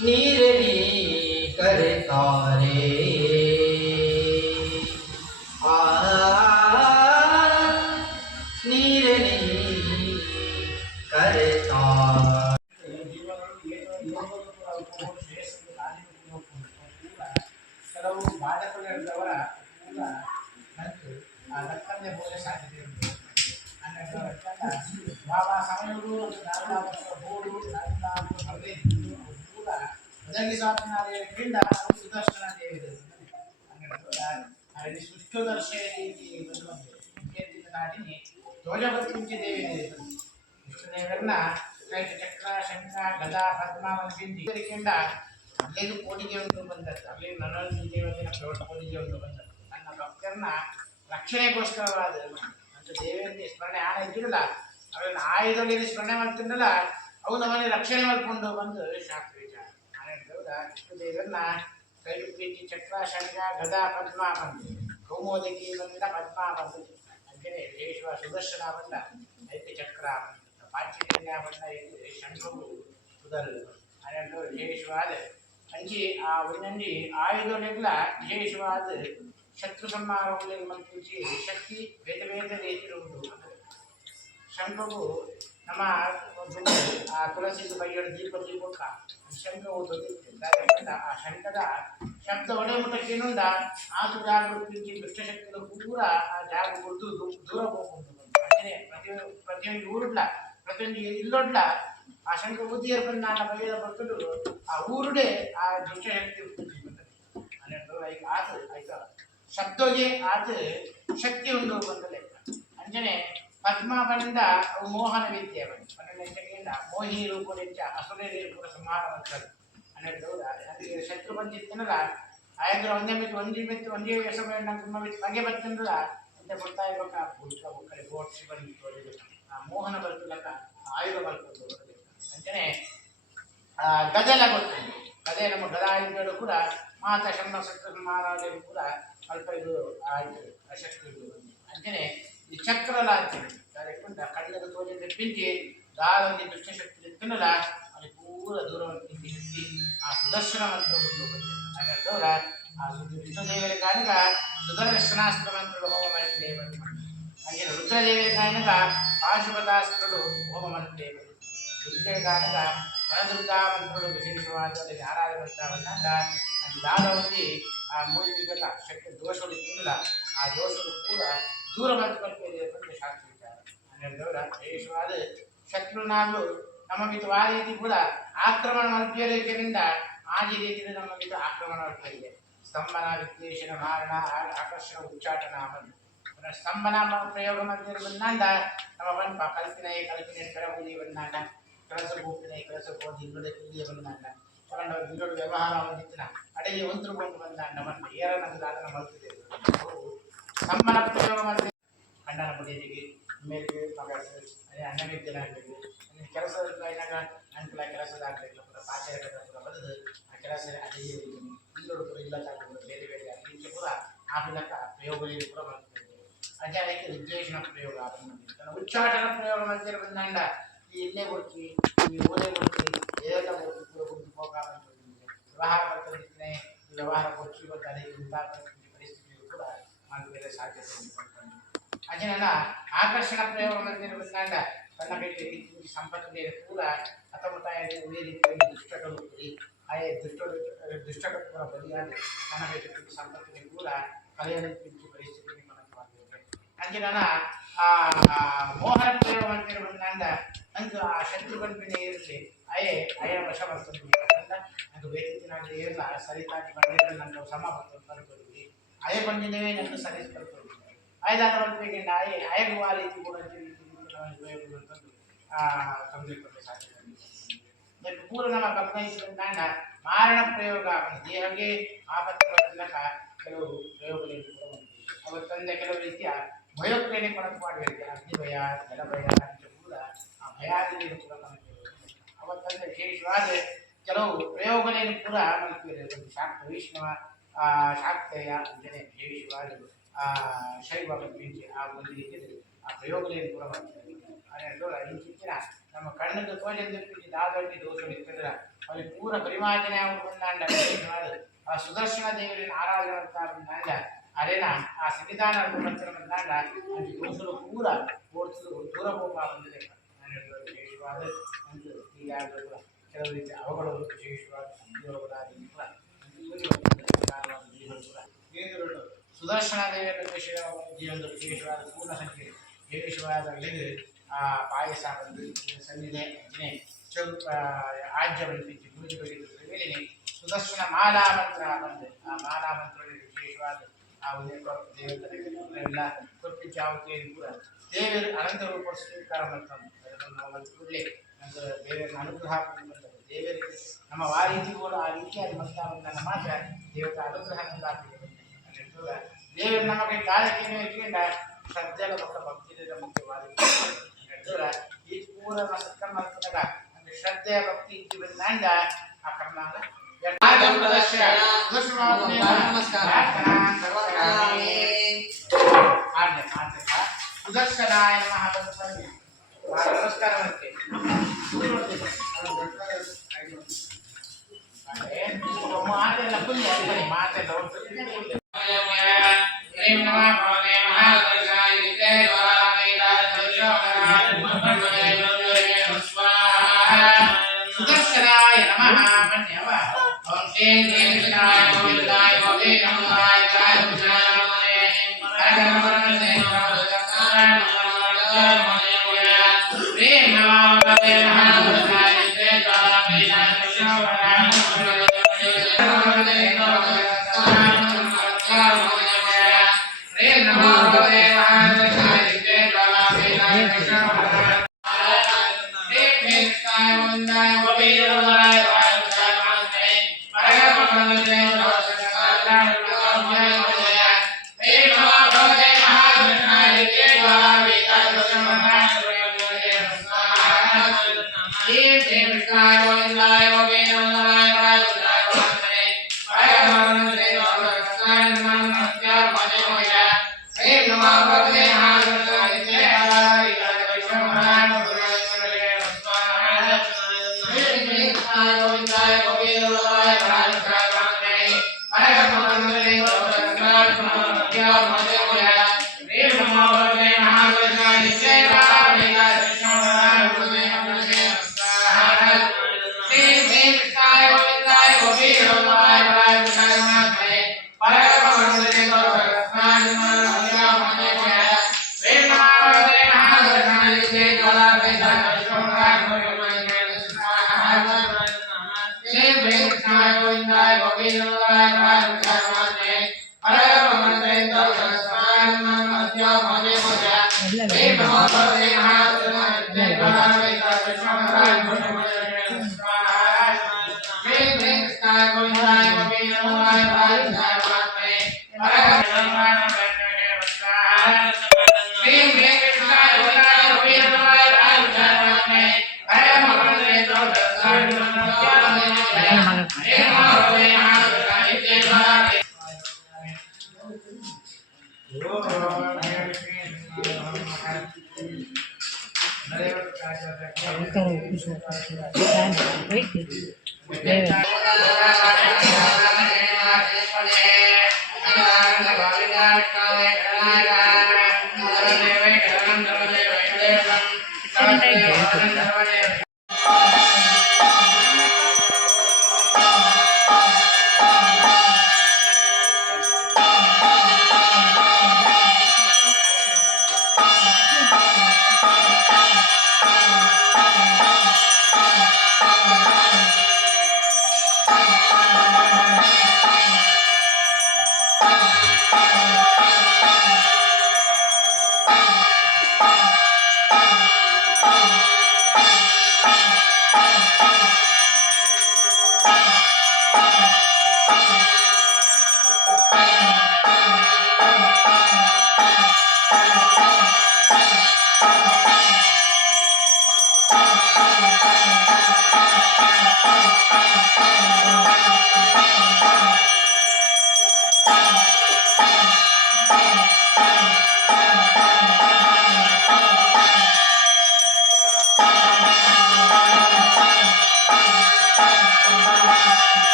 ನೀರಲಿ ಕರೆತಾರೆ ಆ ನೀರಲಿ ಕರೆತಾರೆ ಕೆಲವು ಬಾಧಕಗಳಿದ್ದವರ ಮೂಲ ಮತ್ತು ಆ ದಕ್ಕಂದೆ ಬೋಧೆ ಸಾಧ್ಯತೆ ಉಂಟು ಬಾಬಾ ಸಮಯಗಳು ಬೋಡು ಮೂಲ ಮೊದಲಿಗೆ ಸ್ವಾಮಿನಾರಾಯಣರಿಂದ ಸುದರ್ಶನ ದೇವಿದೆ ಅಲ್ಲಿ ಸುಷ್ಟದರ್ಶನ ನಾಟಿನಿ ಧ್ವಜಪತ್ರಿಕೆ ದೇವಿದೆ ಕೃಷ್ಣದೇವರನ್ನ ಕೈಟ ಚಕ್ರ ಶಂಖ ಗದಾ ಪದ್ಮ ಇದರಿಂದ ಅಲ್ಲಿದು ಕೋಟಿಗೆ ಒಂದು ಬಂದದ್ದು ಅಲ್ಲಿ ನನ್ನ ದೇವತೆಯ ಕೋಟಿಗೆ ಒಂದು ಬಂದದ್ದು ನನ್ನ ಭಕ್ತರನ್ನ ರಕ್ಷಣೆಗೋಸ್ಕರವಾದ ಅಂತ ದೇವರಿಗೆ ಸ್ಮರಣೆ ಆನೆ ಇದ್ದಿರಲ್ಲ ಅವರನ್ನು ಆಯುಧದಲ್ಲಿ ಸ್ಮರಣೆ ಮಾಡ್ತಿರಲ್ಲ ಅವು ನಮ್ಮಲ್ಲಿ ರಕ್ಷಣೆ ಮಾಡಿಕೊಂಡು ಬಂದು ಶಾಸ್ತ್ರ ವಿಚಾರ ಕೃಷ್ಣದೇವರನ್ನ ಕೈಲು ಪ್ರೀತಿ ಚಕ್ರ ಶಂಖ ಗದಾ ಪದ್ಮ ಬಂದು ಕೌಮೋದಕಿ ಬಂದ ಪದ್ಮ ಬಂದು ಅಂತೆಯೇ ವಿಶೇಷ ಸುದರ್ಶನ ಬಂದ ಐತಿ ಚಕ್ರ ಪಾಂಚಜನ್ಯ ಬಂದ ಇದು ಶಂಖವು ಸುಧರು ಅದನ್ನು ವಿಶೇಷವಾದ ಅಂಚಿ ಆ ಒಂದೊಂದು ಆಯುಧಗಳೆಲ್ಲ ವಿಶೇಷವಾದ ಶತ್ರು ಸಂಹಾರಗಳಲ್ಲಿ ಮಂತ್ರಿಸಿ ಶಕ್ತಿ ಬೇರೆ ಬೇರೆ ರೀತಿಯಿರುವುದು ಶಂಖವು ನಮ್ಮ ಆ ತುಳಸಿದು ಬೈಯಡ ದೀಪಕ್ಕ ಶಂಖವು ದೊರೆಯುತ್ತದೆ ಆ ಶಂಖದ ಶಬ್ದ ಒಡೆಯುವುದಕ್ಕೇನುಂದ ಆ ಜಾಗಗಳು ದುಷ್ಟಶಕ್ತಿಗಳು ಪೂರ ಆ ಜಾಗ ಕೊಟ್ಟು ದೂರ ಹೋಗುವುದು ಅಂದರೆ ಪ್ರತಿಯೊಂದು ಊರುಡ್ಲ ಪ್ರತಿಯೊಂದು ಇಲ್ಲೊಡ್ಲ ಆ ಶಂಖ ಬುದ್ಧಿಯರು ಬಂದು ನನ್ನ ಬೈಯದ ಭಕ್ತರು ಆ ಊರುಡೆ ಆ ದುಷ್ಟಶಕ್ತಿ ಅಂದರೆ ಆತ ಆಯ್ತಾ ಶಬ್ದಗೆ ಆತ ಶಕ್ತಿ ಒಂದು ಬಂದಲೆ ಅಂಜನೆ ಪದ್ಮಾವನಿಂದ ಅವು ಮೋಹನ ವಿದ್ಯೆ ಬಂದ ಮೋಹಿ ರೂಪದಿಂದ ಅಸುರೇ ಕೂಡ ಸಂಹಾರ ಮಾಡ್ತಾರೆ ಅನ್ನೋದು ಅದಕ್ಕೆ ಶತ್ರು ಬಂದಿತ್ತನಲ್ಲ ಆಯ್ತು ಒಂದೇ ಸಮಯ ಬಗೆ ಬರ್ತಂದ್ರಲ್ಲ ಅಂತ ಕೊಡ್ತಾ ಇರ್ಬೇಕ ಕಡೆ ಬೋಟ್ಸಿ ಬಂದಿತ್ತು ಆ ಮೋಹನ ಬರ್ತಲಕ್ಕ ಆಯುಧ ಬರ್ಕೊಂಡು ಅಂತಾನೆ ಗದೆಲ್ಲ ಗೊತ್ತುಂಟು ಗದೆ ನಮ್ಮ ಗದಾಯುಧಗಳು ಕೂಡ ಮಾತಾ ಶಮ್ಮ ಶತ್ರು ಮಹಾರಾಜರು ಕೂಡ ಅಲ್ಪ ಇದು ಆಯ್ತು ಅಶಕ್ತಿ ಅಂತಾನೆ ಈ ಚಕ್ರಲ ಅಂತೇಳಿ ಕಣ್ಣದ ತೋಜ ತೆಪ್ಪಿಂಚಿ ದಾಳಲ್ಲಿ ದುಷ್ಟಶಕ್ತಿ ಎತ್ತನಲ್ಲ ಅಲ್ಲಿ ಪೂರ ದೂರವನ್ನು ತಿಂಡಿ ಶಕ್ತಿ ಆ ಸುದರ್ಶನವನ್ನು ಅನ್ನೋದವರ ಆ ವಿಷ್ಣುದೇವರ ಕಾರಣಗ ಸುದರ್ಶನಾಸ್ತ್ರ ಮಂತ್ರಗಳು ಹೋಮ ಮಾಡಿದ್ದೇವೆ ಹಾಗೆ ರುದ್ರದೇವರ ಕಾರಣಗ ಪಾಶುಪತಾಸ್ತ್ರಗಳು ಹೋಮ ಮಾಡಿದ್ದೇವೆ ರುದ್ರ ಕಾರಣಗ ವನದುರ್ಗಾ ಮಂತ್ರಗಳು ವಿಶೇಷವಾದ ಆರಾಧನೆ ಅಲ್ಲಿ ದಾಳವಲ್ಲಿ ಆ ಮೂಲಿಕ ಶಕ್ತಿ ದೋಷಗಳು ತಿನ್ನಲ್ಲ ಆ ದೋಷಗಳು ಕೂಡ ದೂರ ಬರ್ತಕ್ಕಂಥ ಶಾಸ್ತ್ರ ವಿಚಾರ ಅನ್ನೋದವರ ವಿಶೇಷವಾದ ಶತ್ರುನಾಗಳು ನಮ್ಮ ಮಿತ್ರ ಆ ರೀತಿ ಕೂಡ ಆಕ್ರಮಣ ಮಾಡ್ತಿರೋದ್ರಿಂದ ಆ ರೀತಿಯಲ್ಲಿ ನಮ್ಮ ಮಿತ್ರ ಆಕ್ರಮಣ ಮಾಡ್ತಾ ಇದೆ ಸ್ತಂಭನ ವಿದ್ವೇಷಣ ಮಾರಣ ಆಕರ್ಷಣ ಉಚ್ಚಾಟನ ಸ್ತಂಭನ ಪ್ರಯೋಗ ಮಾಡಿದ್ರೆ ಬಂದಾಂಡ ನಮ್ಮ ಬಂದ ಕಲ್ಪನೆ ಕೆಳಗುಲಿ ಬಂದಾಂಡ ಕೆಲಸ ಹೋಗ್ತಿನ ಕೆಲಸ ಹೋಗಿ ಇಲ್ಲದೆ ಬಂದಾಂಡ ತಗೊಂಡು ವ್ಯವಹಾರ ಹೊಂದಿತ್ತಿನ ಅಡೆಗೆ ಒಂದು ಬಂದು ಬಂದಾಂಡ ಬಂದು ಏರನ್ನದು ಅದನ್ನು ಮಾಡ್ತಿದೆ ಸ್ತಂಭನ ಪ್ರಯೋಗ ಮಾಡಿದ್ರೆ ಗಂಡನ ಬಡಿಯಲಿಗೆ ಮೇಲೆ ಮಗ ಅನ್ನ ವಿದ್ಯೆ ಆಗಬೇಕು ಕೆಲಸದ ಏನಾಗ ಅನುಕೂಲ ಕೆಲಸದ ಆಗಬೇಕು ಪಾಚರ ಬರೆದು ಆ ಕೆಲಸ ಅದೇ ಇಲ್ಲೋಡು ಕೂಡ ಇಲ್ಲ ಬೇರೆ ಬೇರೆ ಅದಕ್ಕೆ ಕೂಡ ಆ ಮೂಲಕ ಪ್ರಯೋಗಗಳಿಗೆ ಕೂಡ ಮಾಡ್ತಿದ್ದೇವೆ ಅದಕ್ಕೆ ವಿದ್ವೇಷಣ ಪ್ರಯೋಗ ಉಚ್ಚಾಟನ ಪ್ರಯೋಗ ಮಾಡ್ತಿರೋ ಬಂದಾಂಡ ಈ ಇಲ್ಲೇ ಕೊಡ್ತೀವಿ ಈ ಓದೇ ಕೊಡ್ತೀವಿ ಏನೆಲ್ಲ ಕೊಡ್ತೀವಿ ಕೂಡ ಕೊಟ್ಟು ಹೋಗ ವ್ಯವಹಾರ ಮಾಡ್ತಿರ್ತೀನಿ ವ್ಯವಹಾರ ಕೊಟ್ಟು ಬಂದು ಅದಕ್ಕೆ ಉಂಟಾದ ಪರಿಸ್ಥಿತಿಗಳು ಕೂಡ ಮಾಡಬೇರೆ ಸಾಧ್ಯತೆ ಅಜನನ ಆಕರ್ಷಣ ಪ್ರಯೋಗ ಮಾಡಿದ್ರೆ ಬಂದಾಂಡ ತನ್ನ ಕೈಗೆ ಸಂಪತ್ತಿಗೆ ಕೂಡ ಹತಮತಾಯ ರೀತಿಯಾಗಿ ದುಷ್ಟಗಳು ಆಯಾ ದುಷ್ಟಗಳು ಕೂಡ ಬಲಿಯಾಗಿ ತನ್ನ ಕೈಗೆ ಸಂಪತ್ತಿಗೆ ಕೂಡ ಕಲೆಯನ್ನು ಪರಿಸ್ಥಿತಿಗೆ ಮನಸ್ಸಾಗಿರುತ್ತೆ ಅಂಜನನ ಆ ಮೋಹನ ಪ್ರಯೋಗ ಮಾಡಿದ್ರೆ ಬಂದಾಂಡ ಅಂದು ಆ ಶತ್ರು ಕಲ್ಪನೆ ಇರಲಿ ಅಯ ವಶ ಬರ್ತದೆ ಅದು ಬೇಕಿನಾಗಲಿ ಇರಲ್ಲ ಸರಿತಾಗಿ ಬಂದಿದ್ರೆ ನನ್ನ ಸಮ ಬರ್ತದೆ ಅಯ ಬಂದಿದ್ದೇವೆ ನನ್ನ ಸರಿ ಬರ್ತದೆ ಆಯ್ದಾದ ಬರ್ತಬೇಕಂಡ ಅಯಗುವ ರೀತಿ ಕೂಡ ಸಂಧಿಕೊಳ್ಳಲು ಸಾಧ್ಯ ಪೂರ ನಮ್ಮ ಗಮನಿಸಿದಂಡ ಮಾರಣ ಪ್ರಯೋಗ ದೇಹಕ್ಕೆ ಆಪತ್ತು ಬರಲಿಕ್ಕ ಕೆಲವು ಪ್ರಯೋಗಗಳು ಅವರ ತಂದೆ ಕೆಲವು ರೀತಿಯ ಭಯೋತ್ಪಾದನೆ ಕೊಡಕು ಮಾಡಿದ್ದಾರೆ ಅಗ್ನಿ ಭಯ ಜಲ ಭಯ ಕೂಡ ಆ ಭಯಾದಿ ಕೂಡ ಅವರ ತಂದೆ ವಿಶೇಷವಾದ ಕೆಲವು ಪ್ರಯೋಗಗಳನ್ನು ಕೂಡ ಮಲ್ಕಿದ್ದಾರೆ ಶಾಕ್ತ ವೈಷ್ಣವ ಶಾಕ್ತೇಯ ಅಂತಲೇ ವಿಶೇಷವಾಗಿ ಶೈವ ಕಲ್ಪಿಸಿ ಆ ಒಂದು ರೀತಿಯಲ್ಲಿ ಆ ಪ್ರಯೋಗಗಳನ್ನು ಕೂಡ ಮಾಡ್ತಾರೆ ಇಂಚಿನ ನಮ್ಮ ಕಣ್ಣಿಗೆ ತೋಜಂದಿರ್ಪಿಸಿ ದಾದೊಡ್ಡಿ ದೋಷ ಇರ್ತದ್ರ ಅಲ್ಲಿ ಪೂರ ಪರಿಮಾರ್ಜನೆ ಆಗುವುದಾಂಡ ಆ ಸುದರ್ಶನ ದೇವರಿನ ಆರಾಧನೆ ಅಂತಾಂಡ ಅರೇನ ಆ ಸಂವಿಧಾನ ಮಂದಾಂಡ ಅಲ್ಲಿ ದೋಷಗಳು ಪೂರ ಓಡಿಸಲು ದೂರ ಹೋಗ ಬಂದಿದೆ ವಿಶೇಷವಾದ ಒಂದು ಈಗಾಗಲೂ ಕೂಡ ಕೆಲವು ರೀತಿ ಅವುಗಳು ವಿಶೇಷವಾದ ಸುದರ್ಶನ ದೇವಿಯ ಜೀವನದ ವಿಶೇಷವಾದ ಪೂರ್ಣ ಸಂಖ್ಯೆ ವಿಶೇಷವಾದ ಆ ಪಾಯಸ ಬಂದು ಸಂಧಿದೆ ಆಜ್ಯ ಬಂದಿದ್ದು ಪೂಜೆ ಬಗೆದ ಮೇಲೆ ಸುದರ್ಶನ ಮಾಲಾ ಮಂತ್ರ ಬಂದು ಆ ಮಾಲಾ ಮಂತ್ರದಲ್ಲಿ ವಿಶೇಷವಾದ ಆ ದೇವತೆಲ್ಲ ಕೊಟ್ಟಿದ್ದ ಯಾವತ್ತೇನು ಕೂಡ ದೇವರು ಅನಂತ ರೂಪ ಸ್ವೀಕಾರ ಮಾಡ್ತಾನೆ ಅದನ್ನು ನಾವು ಕೂಡಲೇ ನಮಗೆ ದೇವರ ಅನುಗ್ರಹ ದೇವರಿಗೆ ನಮ್ಮ ವಾರೀತಿ ಕೂಡ ಆ ರೀತಿಯಾಗಿ ಮತ್ತಾದ ಮಾತ್ರ ದೇವರ ಅನುಗ್ರಹ ನಮ್ದಾಗ್ತದೆ ದೇವರು ನಮಗೆ ಕಾಲಕ್ಕೆ ಇಟ್ಕೊಂಡ ಶ್ರದ್ಧೆಯ ಪಕ್ಕ ಭಕ್ತಿಯ ಮುಖ್ಯವಾದ ಈ ಪೂರ್ಣ ಸತ್ಕರ್ಮ ಅಂದ್ರೆ ಶ್ರದ್ಧೆಯ ಭಕ್ತಿ ಇದ್ದು ಬಂದ ಆ ಕರ್ನಾಗ ಸುದರ್ಶನಾಯ ನಮಸ್ಕಾರವಂತೆ ಮಾತೆಲ್ಲ ಪುಣ್ಯ ಮಾತೆಲ್ಲ ಸುದರ್ಶನಾಯ ನಮಃ ಮನ್ಯವ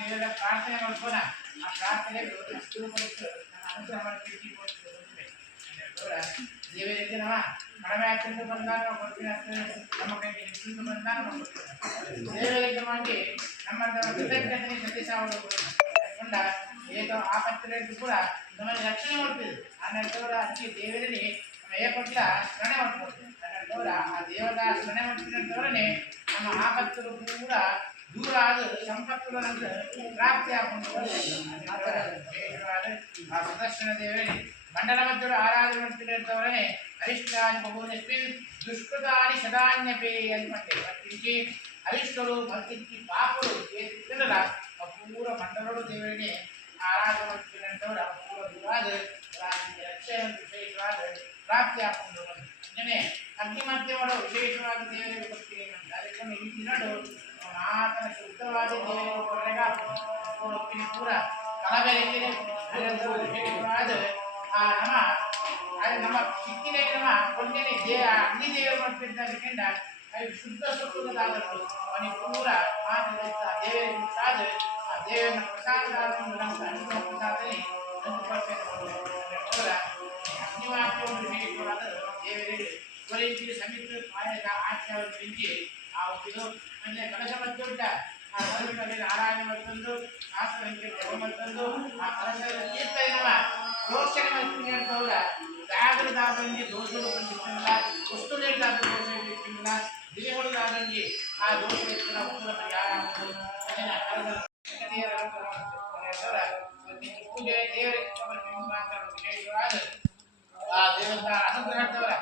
ದೇವರ ಪ್ರಾರ್ಥನೆ ಮಾಡ್ಬೋಣ ಆ ಪ್ರಾರ್ಥನೆ ಅನುಗ್ರಹ ಮಾಡಿ ದೇವರಿಗೆ ನಾವು ಕಡಿಮೆ ಆಗ್ತಿದ್ದು ಬಂದಾಗ ಕೊಡ್ತೀನಿ ನಮ್ಮ ಕೈಗೆ ಹೆಚ್ಚಿದ್ದು ಬಂದಾಗ ದೇವರಿಗೆ ಮಾಡಿ ನಮ್ಮ ಕೃತಜ್ಞತೆ ಸಲ್ಲಿಸಿಕೊಂಡ ಏತೋ ಆಪತ್ತಿರದ್ದು ಕೂಡ ನಮ್ಮಲ್ಲಿ ರಕ್ಷಣೆ ಮಾಡ್ತಿದ್ರು ಅನ್ನೋದವರ ಅಕ್ಕಿ ದೇವರಲ್ಲಿ ಏಪಟ್ಟ ಸ್ಮರಣೆ ಮಾಡ್ಕೊಡ್ತೀವಿ ಅನ್ನೋದವರ ಆ ದೇವರ ಸ್ಮರಣೆ ಮಾಡ್ತಿರೋದವರನ್ನೇ ನಮ್ಮ ಆಪತ್ತರು ಕೂಡ ದೂರ ಆದ ಸಂಪತ್ತುಗಳನ್ನು ಪ್ರಾಪ್ತಿ ಆಗುವುದು ಆ ಸುದರ್ಶನ ದೇವರೇ ಮಂಡಲ ಮಧ್ಯರು ಆರಾಧನೆ ಮಾಡ್ತಿರೋದವರೇ ಅರಿಷ್ಟಾನಿ ಬಹುನಸ್ಮಿ ದುಷ್ಕೃತಾನಿ ಸದಾನ್ಯಪೇ ಅನ್ಪಟ್ಟೆ ಮತ್ತಿಂಚಿ ಅರಿಷ್ಟರು ಮತ್ತಿಂಚಿ ಪಾಪರು ಏತಿರಲ್ಲ ಅಪೂರ್ವ ಮಂಡಲರು ದೇವರಿಗೆ ಆರಾಧನೆ ಮಾಡ್ತಿರೋದವರ ಅಪೂರ್ವ ದೂರಾದ ರಕ್ಷೆ ವಿಶೇಷವಾದ ಪ್ರಾಪ್ತಿ ಆಗುವುದು ಅಂಜನೆ ಅಗ್ನಿಮಧ್ಯೆ ಮಾಡೋ ವಿಶೇಷವಾದ ದೇವರಿಗೆ ಭಕ್ತಿಗೆ ಅದಕ್ಕೆ ಈ ದಿನಡು ಆತನ ಶುದ್ಧವಾದ ದೇವರಿಗೆ ಹೊರಗ ಪೂರ ಕಲಬೆರಕೆ ವಿಶೇಷವಾದ ಆ ನಮ್ಮ ಸಿಕ್ಕಿನ ನಮ್ಮ ಕೊಂಡೇನೆ ಅಗ್ನಿ ದೇವರು ಮಾಡ್ತಿದ್ದಾಗಿಂದ ಶುದ್ಧ ಸುಖದಾದರು ಅವನಿಗೆ ಪೂರ ಮಾತನಾಡುತ್ತಾ ದೇವರಿಗೆ ಪ್ರಸಾದ ಆ ದೇವರ ಪ್ರಸಾದದಾದ ನಮ್ಮ ಅನುಭವ ಪ್ರಸಾದದಲ್ಲಿ ಅಗ್ನಿವಾಕ್ಯವನ್ನು ವಿಶೇಷವಾದ ದೇವರಿಗೆ ಸ್ವರೀತಿ ಸಮಿತಿ ಆಯಕ ಆಖ್ಯಾವನ್ನು ಮಿಂಚಿ ಆ ಇದು ಅಂದರೆ ಕಲಶ ಮತ್ತೊಡ್ಡ ಆ ಕಲಶದಲ್ಲಿ ನಾರಾಯಣ ಮತ್ತೊಂದು ಶಾಸ್ತ್ರಕ್ಕೆ ಜಪ ಮತ್ತೊಂದು ಆ ಕಲಶದ ತೀರ್ಥನವ ಪ್ರೋಕ್ಷಣೆ ಮಾಡ್ತೀನಿ ಅಂತವರ ಜಾಗೃತಾದಂಗೆ ದೋಷಗಳು ಬಂದಿರ್ತಿಲ್ಲ ವಸ್ತು ನೀಡಿದಾಗ ದೋಷ ಇರ್ತಿಲ್ಲ ದೇಹಗಳಾದಂಗೆ ಆ ದೋಷ ಇರ್ತಿಲ್ಲ ಉತ್ತರ ಯಾರಾಗುವುದು ಪೂಜೆ ದೇವರಿಗೆ ವಿಶೇಷವಾದ ಆ ದೇವರ ಅನುಗ್ರಹದವರ